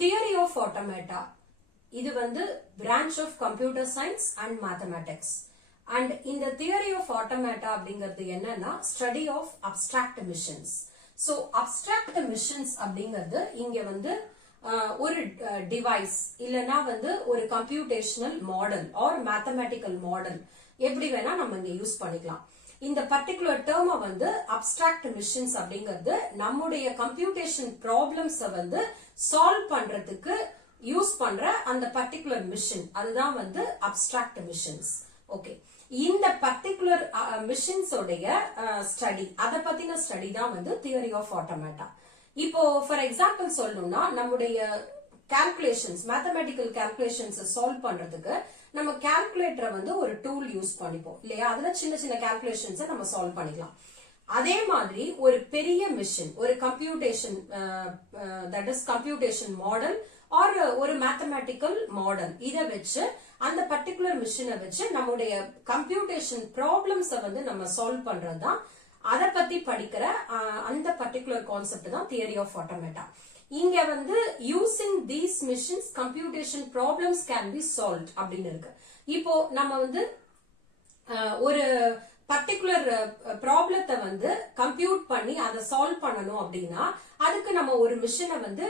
Theory of automata இது வந்து branch of computer science and mathematics. And இந்த theory of automata அப்படிங்கிறது என்னன்னா study of abstract machines. So abstract machines அப்படிங்கிறது இங்க வந்து ஒரு டிவைஸ் இல்லைன்னா வந்து ஒரு computational model or mathematical model எப்படி வேணா நம்ம இங்க யூஸ் பண்ணிக்கலாம். இந்த பர்டிகுலர் டேர்மை வந்து அப்டிராக்ட் மிஷின்ஸ் அப்படிங்கிறது நம்முடைய கம்ப்யூட்டேஷன் ப்ராப்ளம்ஸ் வந்து சால்வ் பண்றதுக்கு யூஸ் பண்ற அந்த பர்டிகுலர் மிஷின், அதுதான் வந்து அப்டிராக்ட் மிஷின்ஸ். ஓகே, இந்த பர்டிகுலர் மிஷின்ஸ் உடைய ஸ்டடி, அதை பத்தின ஸ்டடி தான் வந்து தியரி ஆஃப் ஆட்டோமேட்டா. இப்போ ஃபார் எக்ஸாம்பிள் சொல்லணும்னா நம்முடைய கால்குலேஷன்ஸ், மேத்தமெட்டிக்கல் கால்குலேஷன்ஸ் சால்வ் பண்றதுக்கு நம்ம கால்குலேட்டரை வந்து ஒரு டூல் யூஸ் பண்ணிப்போம் இல்லையா? அதுல சின்ன சின்ன கால்குலேஷன்ஸ் நம்ம சால்வ் பண்ணிக்கலாம். அதே மாதிரி ஒரு பெரிய மிஷின், ஒரு computation that is computation model or ஒரு மேத்தமேட்டிக்கல் மாடல், இதை வச்சு அந்த பர்டிகுலர் மிஷினை வச்சு நம்முடைய கம்ப்யூட்டேஷன் ப்ராப்ளம்ஸ் வந்து நம்ம சால்வ் பண்றதுதான், அதை பத்தி படிக்கிற அந்த பர்டிகுலர் கான்செப்ட் தான் தியரி ஆஃப் ஆட்டோமேட்டா. இங்க வந்து using these machines computation problems can be solved அப்படின்னு இருக்கு. இப்போ நம்ம வந்து ஒரு பர்டிகுலர் ப்ராப்ளத்தை வந்து கம்ப்யூட் பண்ணி அதை சால்வ் பண்ணணும் அப்படின்னா அதுக்கு நம்ம ஒரு மிஷினை வந்து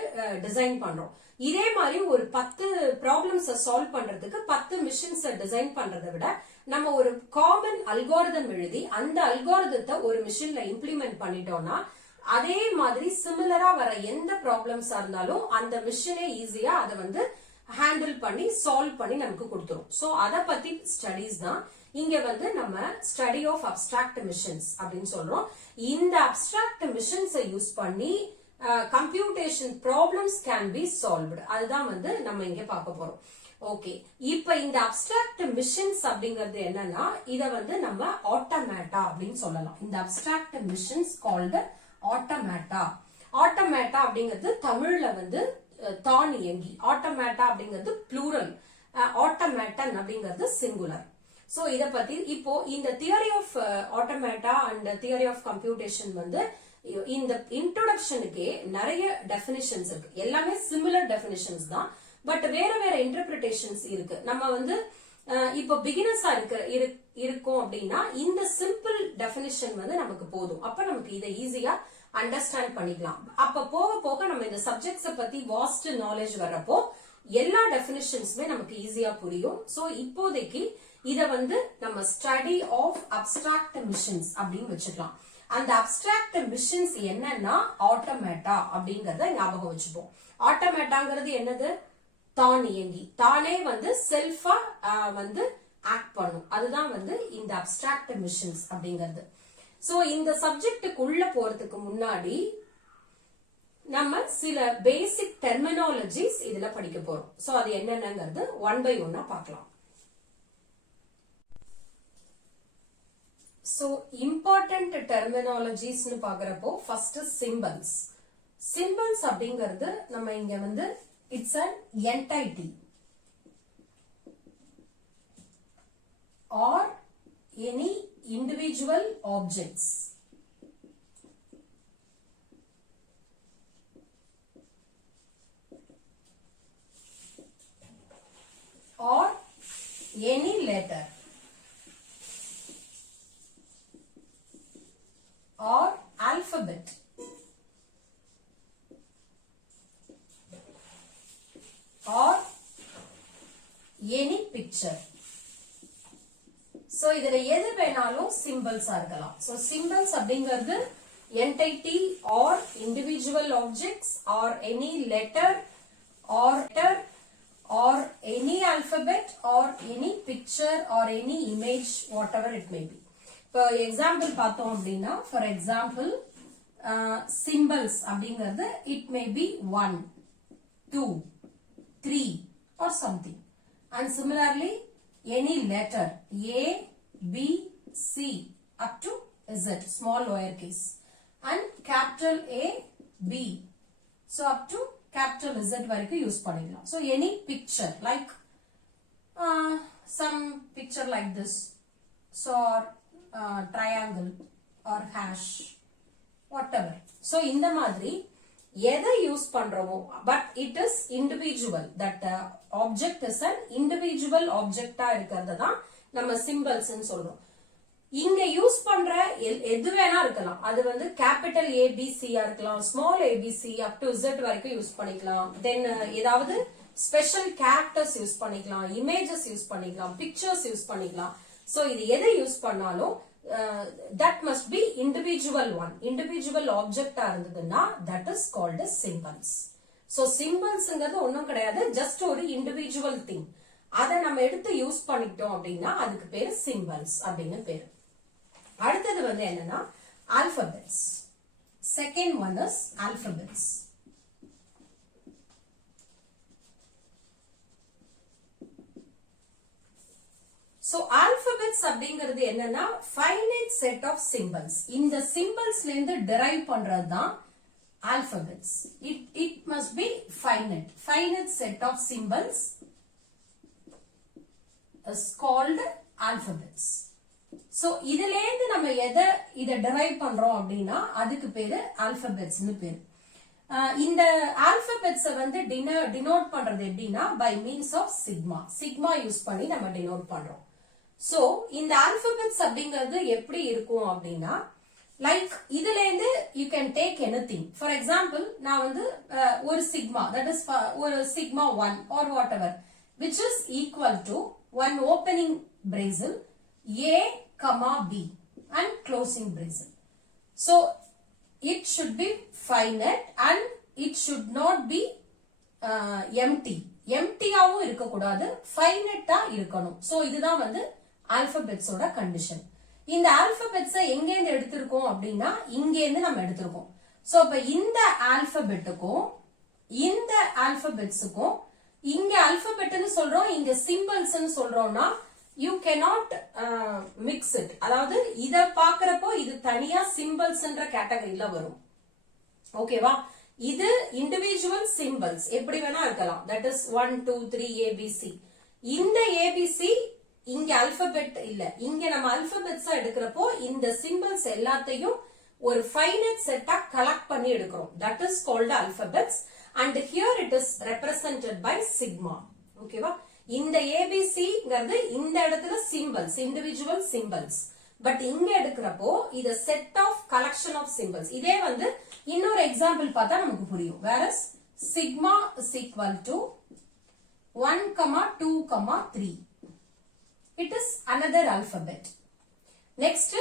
டிசைன் பண்றோம். இதே மாதிரி ஒரு 10 ப்ராப்ளம்ஸ் சால்வ் பண்றதுக்கு 10 மிஷின்ஸ் டிசைன் பண்றதை விட நம்ம ஒரு காமன் அல்காரிதம் எழுதி அந்த அல்காரிதத்தை ஒரு மிஷின்ல இம்ப்ளிமெண்ட் பண்ணிட்டோம்னா அதே மாதிரி சிமிலரா வர எந்த ப்ராப்ளம்ஸா இருந்தாலும் அந்த மிஷினே ஈஸியா அதை வந்து ஹேண்டில் பண்ணி சால்வ் பண்ணி நமக்கு கொடுத்துரும். சோ அதை பத்தி ஸ்டடிஸ் தான் இங்க வந்து நம்ம ஸ்டடி ஆஃப் அப்டிராக்ட் மிஷின்ஸ் அப்படின்னு சொல்றோம். இந்த அப்டிராக்ட் மிஷின்ஸை யூஸ் பண்ணி computation problems can be solved, அதுதான் வந்து நம்ம இங்க பார்க்க போறோம். ஓகே, இப்ப இந்த அப்டிராக்ட் மிஷின்ஸ் அப்படிங்கிறது என்னன்னா இத வந்து நம்ம ஆட்டோமேட்டா அப்படின்னு சொல்லலாம். இந்த abstract machines called automata. Automata அப்படிங்கிறது தமிழ்ல வந்து தானியங்கி, ஆட்டோமேட்டா அப்படிங்கிறது ப்ளூரல், ஆட்டோமேட்டன் அப்படிங்கிறது சிங்குலர். சோ இத பத்தி இப்போ இந்த theory of automata and theory of computation வந்து இந்த இன்ட்ரோடக்ஷனுக்கே நிறைய டெபினிஷன்ஸ் இருக்கு. எல்லாமே சிமிலர் டெபினிஷன்ஸ் தான், பட் வேற வேற இன்டர்பிரிட்டேஷன்ஸ் இருக்கு. நம்ம வந்து இப்போ பிகினர்ஸா இருக்கோம் அப்படின்னா இந்த சிம்பிள் டெபினிஷன் வந்து நமக்கு போதும். அப்ப நமக்கு இதை ஈஸியா அண்டர்ஸ்டாண்ட் பண்ணிக்கலாம். அப்ப போக போக நம்ம இந்த சப்ஜெக்ட்ஸ பத்தி வாஸ்ட் நாலேஜ் வர்றப்போ எல்லா டெபினிஷன்ஸுமே நமக்கு ஈஸியா புரியும். சோ இப்போதைக்கு இத வந்து நம்ம ஸ்டடி ஆஃப் அப்டிராக்ட் மிஷின்ஸ் அப்படின்னு வச்சுக்கலாம். அந்த அப்டிராக்ட் மிஷின்ஸ் என்னன்னா ஆட்டோமேட்டா அப்படிங்கறத ஞாபகம் வச்சுப்போம். ஆட்டோமேட்டாங்கிறது என்னது? தானியங்கி, தானே வந்து செல்ஃபா வந்து ஆக்ட் பண்ணும், அதுதான் வந்து இந்த அப்டிராக்ட் மிஷின்ஸ் அப்படிங்கிறது. சோ இந்த சப்ஜெக்டுக்கு உள்ள போறதுக்கு முன்னாடி நம்ம சில பேசிக் டெர்மினாலஜிஸ் இதுல படிக்க போறோம். சோ அது என்னென்னங்கிறது ஒன் பை ஒன்னா பார்க்கலாம். சோ இம்பார்ட்டன்ட் டெர்மினாலஜிஸ்னு பாக்குறப்போ ஃபர்ஸ்ட் சிம்பல்ஸ். சிம்பல்ஸ் அப்படிங்கிறது நம்ம இங்க வந்து it's an entity or any individual objects or any letter or alphabet or any picture. So இதுல எது வேணாலும் சிம்பிள்ஸா இருக்கலாம். So symbols அப்படிங்கிறது entity or individual objects or any letter or any alphabet or any picture or any image, whatever it may be. இப்போ example பார்த்தோம் அப்படின்னா for example symbols அப்படிங்கிறது it may be 1, 2, 3 or something, and similarly any letter A, B, C up to Z, small lowercase, and capital A, B, so up to capital Z வரைக்கும் use பண்ணிக்கலாம். So any picture like some picture like this, so triangle or hash, whatever. So இந்த மாதிரி எதை use பண்றோமோ but it is individual, that object is an individual ஆப்ஜெக்டா இருக்கிறது தான் நம்ம சிம்பிள்ஸ் சொல்றோம். இங்க யூஸ் பண்ற எது வேணா இருக்கலாம், அது வந்து கேபிட்டல் ஏபிசியா இருக்கலாம், small ABC up to Z வரைக்கும் யூஸ் பண்ணிக்கலாம். தென் ஏதாவது ஸ்பெஷல் கேரக்டர்ஸ் யூஸ் பண்ணிக்கலாம், இமேஜஸ் யூஸ் பண்ணிக்கலாம், பிக்சர்ஸ் யூஸ் பண்ணிக்கலாம். சோ இது எதை யூஸ் பண்ணாலும் that must be individual one, individual object இருந்ததுன்னா that is called as symbols. so symbolsங்கிறது ஒண்ணும் கிடையாது, just ஒரு individual thing. அதை நம்ம எடுத்து யூஸ் பண்ணிட்டோம் அப்படின்னா அதுக்கு பேரு symbols அப்படின்னு பேரு. அடுத்தது வந்து என்னன்னா alphabets. second one is alphabets. So alphabets அப்படிங்கிறது என்னன்னா finite set of symbols. இந்த symbolsல இருந்து derive பண்றது தான் alphabets. It must be finite set of symbols is called alphabets. So இதுல இருந்து நம்ம இத derive பண்றோம் அப்படின்னா அதுக்கு பேரு alphabets னு பேரு. இந்த alphabets வந்து denote பண்றது எப்படின்னா by means of sigma use பண்ணி நம்ம denote பண்றோம். சோ இந்த alphabets அப்படிங்கிறது எப்படி இருக்கும் அப்படின்னா லைக் இதுல இருந்து you can take anything. for example நான் வந்து ஒரு sigma, that is ஒரு sigma 1 or whatever which is equal to one opening bracket a comma b and closing bracket. so it should be finite and it should not be empty-ஆவும் இருக்க கூடாது, finite-ஆ இருக்கணும். So இதுதான் வந்து alphabets ஓட condition. இந்த alphabets எங்க இருந்து எடுத்திருக்கோம் அப்படின்னா இங்க இருந்து நம்ம எடுத்திருக்கோம். சோ அப்ப இந்த alphabetக்கும் இந்த alphabetsக்கும் இங்க alphabetன்னு சொல்றோம், இங்க symbolsன்னு சொல்றோம்னா you cannot mix it. அதாவது இத பாக்குறப்போ இது தனியா symbolsன்ற கேட்டகரியில வரும். ஓகேவா? இது இண்டிவிஜுவல் சிம்பிள்ஸ் எப்படி வேணா இருக்கலாம், தட் இஸ் 1 2 3 ABC. இந்த ABC இங்க அல்பபெட் இல்ல, இங்க நம்ம அல்பபெட்ஸா எடுக்கிறப்போ இந்த சிம்பிள்ஸ் எல்லாத்தையும் ஒரு ஃபைனைட் செட்டா கலெக்ட் பண்ணி எடுக்கிறோம், that is called alphabets. And here it is represented by sigma. ஓகேவா? இந்த ஏபிசிங்கிறது இந்த இடத்துல சிம்பிள்ஸ், இண்டிவிஜுவல் சிம்பிள்ஸ். பட் இங்க எடுக்கிறப்போ இது set of collection of symbols. இதே வந்து இன்னொரு எக்ஸாம்பிள் பார்த்தா நமக்கு புரியும். Whereas sigma is equal to 1, 2, 3. It is another alphabet. Next,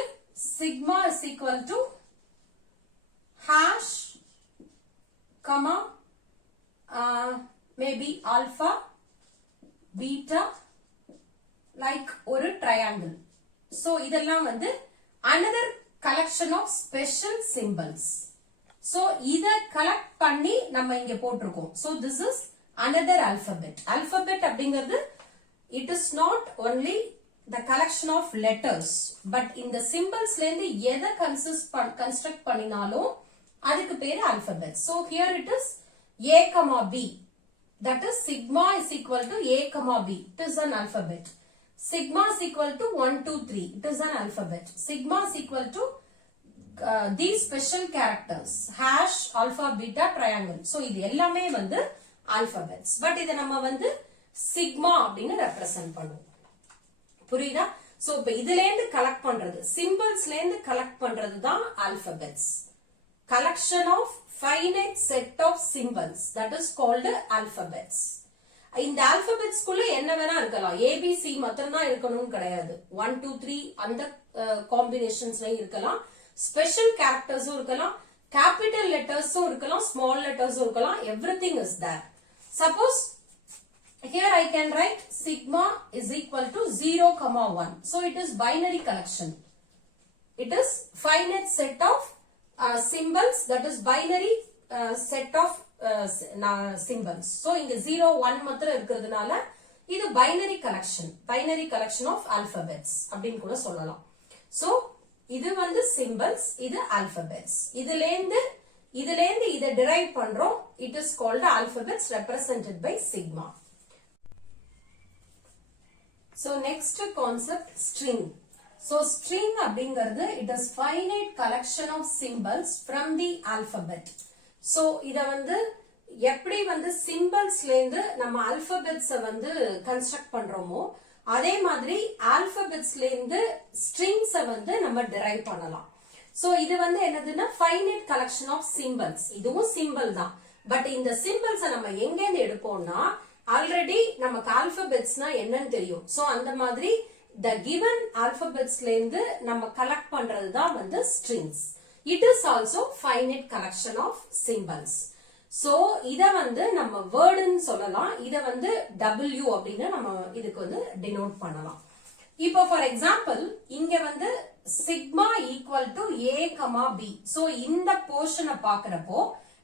sigma is equal to hash, comma, maybe alpha, beta, like ஒரு triangle. So இதெல்லாம் வந்து another collection of special symbols. So இத collect பண்ணி நம்ம இங்க போட்டிருக்கோம். So this is another alphabet. Alphabet அப்படிங்கிறது it is not only the collection of letters, but in the symbols ல இருந்து எதை construct பண்ணினாலும் அதுக்கு பேரு alphabet. So here it is a comma b, that is sigma is equal to a comma b, it is an alphabet. Sigma is equal to 1 2 3, it is an alphabet. Sigma is equal to these special characters hash, alpha, beta, triangle. So இது எல்லாமே வந்து alphabets. But இத நம்ம வந்து sigma அப்படின்னு represent பண்ணுவோம். புரியுதா? So இப்ப இதுல இருந்து கலெக்ட் பண்றது, சிம்பிள்ஸ்ல இருந்து கலெக்ட் பண்றது தான் alphabets. Collection of finite set of symbols, that is called alphabets. இந்த ஆல்பபெட்ஸ்க்குள்ள என்ன வேணா இருக்கலாம், ஏபிசி மட்டும் தான் இருக்கணும் கிடையாது. 1 2 3 அந்த காம்பினேஷன்ஸ்லயும் இருக்கலாம், ஸ்பெஷல் கேரக்டர்ஸும் இருக்கலாம், கேபிட்டல் லெட்டர்ஸும் இருக்கலாம், ஸ்மால் லெட்டர்ஸும் இருக்கலாம். Everything is there. Suppose here I can write sigma is equal to 0, 1. So it is binary collection. It is finite set of symbols, that is binary set of symbols. So inga 0 1 மாத்திரம் இருக்குறதுனால இது binary collection of alphabets அப்படினு கூட சொல்லலாம். So இது வந்து symbols, இது alphabets. இதிலேந்து இத derive பண்றோம். It is called alphabets represented by sigma. So next concept, string. So string அப்படிங்கிறது it is finite collection of symbols from the alphabet. So இத வந்து எப்படி வந்து சிம்பிள்ஸ்ல இருந்து நம்ம ஆல்பபெட்ஸ வந்து கன்ஸ்ட்ரக்ட் பண்றோமோ அதே மாதிரி ஆல்பபெட்ஸ்ல இருந்து ஸ்ட்ரிங்ஸ வந்து நம்ம டிரைவ் பண்ணலாம். சோ இது வந்து என்னதுன்னா ஃபைனைட் கலெக்ஷன் ஆஃப் சிம்பிள்ஸ். இதுவும் சிம்பிள் தான். பட் இந்த சிம்பிள்ஸ நம்ம எங்க இருந்து எடுப்போம்னா ஆல்ரெடி நமக்கு ஆல்பபெட்ஸ்னா என்னன்னு தெரியும். சோ அந்த மாதிரி the given alphabetsல இருந்து நம்ம கலெக்ட் பண்றது தான் வந்து strings. It is also finite collection of symbols. So இத வந்து நம்ம word ன்னு சொல்லலாம். இத வந்து W அப்படினா நம்ம இதுக்கு வந்து denote பண்ணலாம். இப்போ for example இங்க வந்து sigma equal to a, b. So இந்த போர்ஷனை பார்க்கறப்போ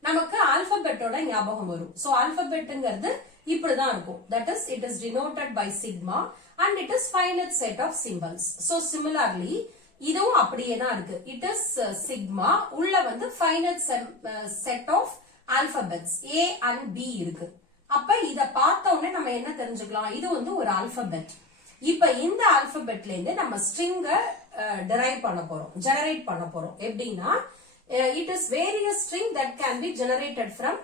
நமக்கு ஆல்பபெட்டோட ஞாபகம் வரும். So ஆல்பபெட்ங்கிறது இப்படிதான் இருக்கும். That is it is denoted by sigma and it is finite set of symbols. So similarly இதுவும் அப்படியே தான் இருக்கு. It is sigma உள்ள வந்து finite set of alphabets A and B இருக்கு. அப்ப இத பார்த்த உடனே நம்ம என்ன தெரிஞ்சுக்கலாம்? இது வந்து ஒரு ஆல்பபெட். இப்ப இந்த ஆல்பபெட்ல இருந்து நம்ம ஸ்ட்ரிங் டெரைவ் பண்ண போறோம், ஜெனரேட் பண்ண போறோம். எப்படின்னா it is various string that can be generated from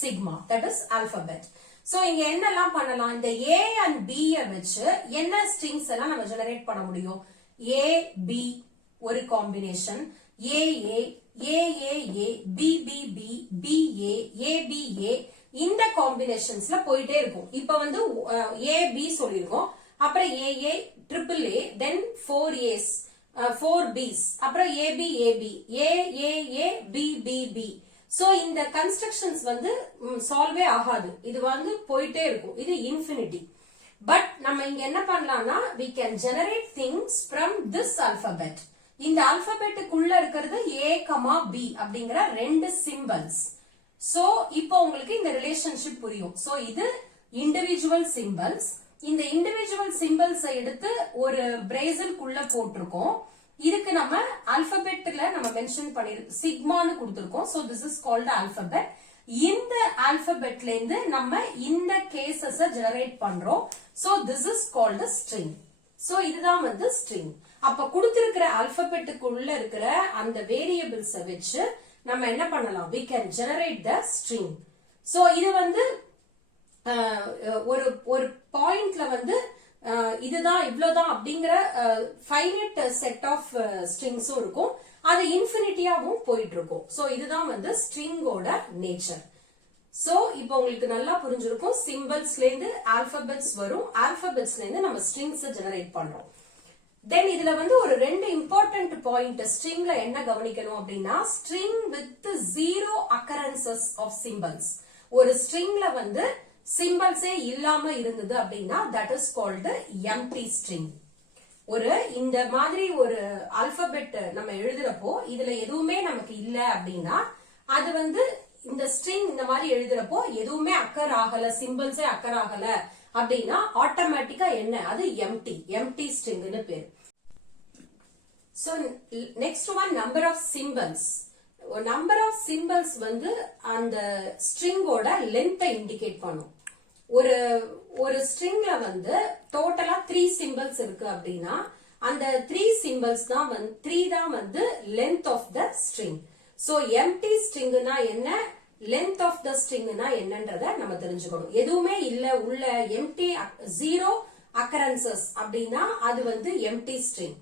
sigma, that is alphabet. So இங்க என்னெல்லாம் பண்ணலாம்? இந்த A and B வச்சு என்ன ஸ்ட்ரிங்ஸ் எல்லாம் நம்ம ஜெனரேட் பண்ண முடியும்? A B ஒரு combination, AA AAA BBB BA ABA இந்த காம்பினேஷன்ஸ்ல போயிட்டே இருக்கும். இப்ப வந்து AB சொல்லிருக்கோம், அப்புறம் AA AAA then 4A's 4B's அப்புறம் AB AB AAA BBB. So இந்த கன்ஸ்ட்ரக்ஷன்ஸ் வந்து சால்வே ஆகாது. இது வந்து போயிட்டே இருக்கும். இது இன்ஃபினிட்டி. பட் நம்ம இங்க என்ன பண்ணலாம்னா we can generate things from this alphabet. இந்த ஆல்பபெட்டுக்குள்ள இருக்கிறது A, B அப்படிங்கிற ரெண்டு சிம்பிள்ஸ். சோ இப்போ உங்களுக்கு இந்த ரிலேஷன்ஷிப் புரியும். சோ இது இண்டிவிஜுவல் சிம்பிள்ஸ். இந்த இண்டிவிஜுவல் சிம்பிள்ஸ் எடுத்து ஒரு பிரேசல்குள்ள போட்டிருக்கோம். இதுக்கு நம்ம ஆல்பபெட்ல நம்ம மென்ஷன் பண்ணிருக்கோம், சிக்மான்னு கொடுத்திருக்கோம். So this is called alphabet. இந்த ஆல்பபெட்ல இருந்து நம்ம இந்த கேசஸ் ஜெனரேட் பண்றோம். So this is called string. So இதுதான் வந்து ஸ்ட்ரிங். அப்ப கொடுத்திருக்கிற ஆல்பபெட்டுக்குள்ள இருக்கிற அந்த வேரியபிள்ஸ் வச்சு நம்ம என்ன பண்ணலாம்? we can generate the string. So இது வந்து ஒரு பாயிண்ட்ல வந்து இதுதான் இவ்வளவுதான் அப்படிங்கிற ஃபைனைட் செட் ஆஃப் ஸ்ட்ரிங்ஸும் இருக்கும், அது இன்ஃபினிட்டியாவும் போயிட்டு இருக்கும். சோ இதுதான் வந்து ஸ்ட்ரிங்கோட நேச்சர். சோ இப்போ உங்களுக்கு நல்லா புரிஞ்சிருக்கும். சிம்பிள்ஸ்ல இருந்து ஆல்பபெட்ஸ் வரும், ஆல்பபெட்ஸ்ல இருந்து நம்ம ஸ்ட்ரிங்ஸ் ஜெனரேட் பண்றோம். தென் இதுல வந்து ஒரு ரெண்டு இம்பார்ட்டன்ட் பாயிண்ட் ஸ்ட்ரிங்ல என்ன கவனிக்கணும் அப்படின்னா, string with 0 occurrences of symbols. ஒரு ஸ்ட்ரிங்ல வந்து சிம்பிள்ஸே இல்லாம இருந்தது அப்படின்னா that is called empty string. ஒரு இந்த மாதிரி ஒரு ஆல்பபெட் நம்ம எழுதுறப்போ இதுல எதுவுமே நமக்கு இல்ல அப்படின்னா அது வந்து இந்த ஸ்ட்ரிங் இந்த மாதிரி எழுதுறப்போ எதுவுமே அக்கர் ஆகல, சிம்பிள்ஸே அக்கர் ஆகல அப்படின்னா ஆட்டோமேட்டிக்கா என்ன? அது எம்டி ஸ்ட்ரிங்னு பேர். So next one number of symbols. Number of symbols வந்து அந்த ஸ்ட்ரிங்கோட லென்த்தை இண்டிகேட் பண்ணும். ஒரு ஸ்ட்ரிங்ல வந்து டோட்டலா 3 சிம்பிள்ஸ் இருக்கு அப்படின்னா அந்த 3 சிம்பிள்ஸ் தான் 3 தான் வந்து length of the string. So empty ஸ்ட்ரிங்னா என்ன, லென்த் ஆஃப் த ஸ்ட்ரிங்னா என்னன்றத நம்ம தெரிஞ்சுக்கணும். எதுவுமே இல்ல உள்ள எம்டி 0 occurrences அப்படின்னா அது வந்து எம்டி ஸ்ட்ரிங்.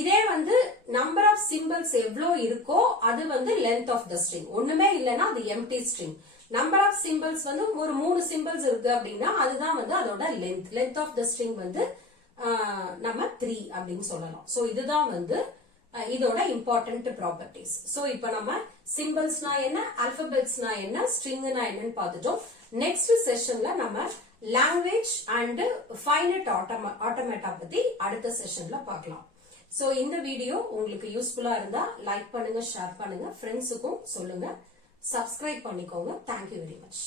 இதே வந்து நம்பர் ஆஃப் சிம்பிள்ஸ் எவ்வளோ இருக்கோ அது வந்து லென்த் ஆஃப் த ஸ்ட்ரிங். ஒண்ணுமே இல்லைன்னா அது empty string. Number of symbols வந்து ஒரு 3 சிம்பிள்ஸ் இருக்கு அப்படின்னா அதுதான் வந்து அதோட லென்த் ஆஃப் த ஸ்ட்ரிங் வந்து நம்ம 3 அப்படின்னு சொல்லலாம். சோ இதுதான் வந்து இதோட இம்பார்ட்டன்ட் ப்ராப்பர்ட்டிஸ். சோ இப்போ நம்ம சிம்பிள்ஸ்னா என்ன, ஆல்பபெட்ஸ்னா என்ன, ஸ்ட்ரிங்னா என்னன்னு பார்த்துட்டோம். நெக்ஸ்ட் செஷன்ல நம்ம லாங்குவேஜ் அண்ட் ஃபைனைட் ஆட்டோமேட்டா பத்தி அடுத்த செஷன்ல பார்க்கலாம். சோ இந்த வீடியோ உங்களுக்கு யூஸ்ஃபுல்லா இருந்தா லைக் பண்ணுங்க, ஷேர் பண்ணுங்க, ஃப்ரெண்ட்ஸுக்கும் சொல்லுங்க, சப்ஸ்கிரைப் பண்ணிக்கோங்க. Thank you very much.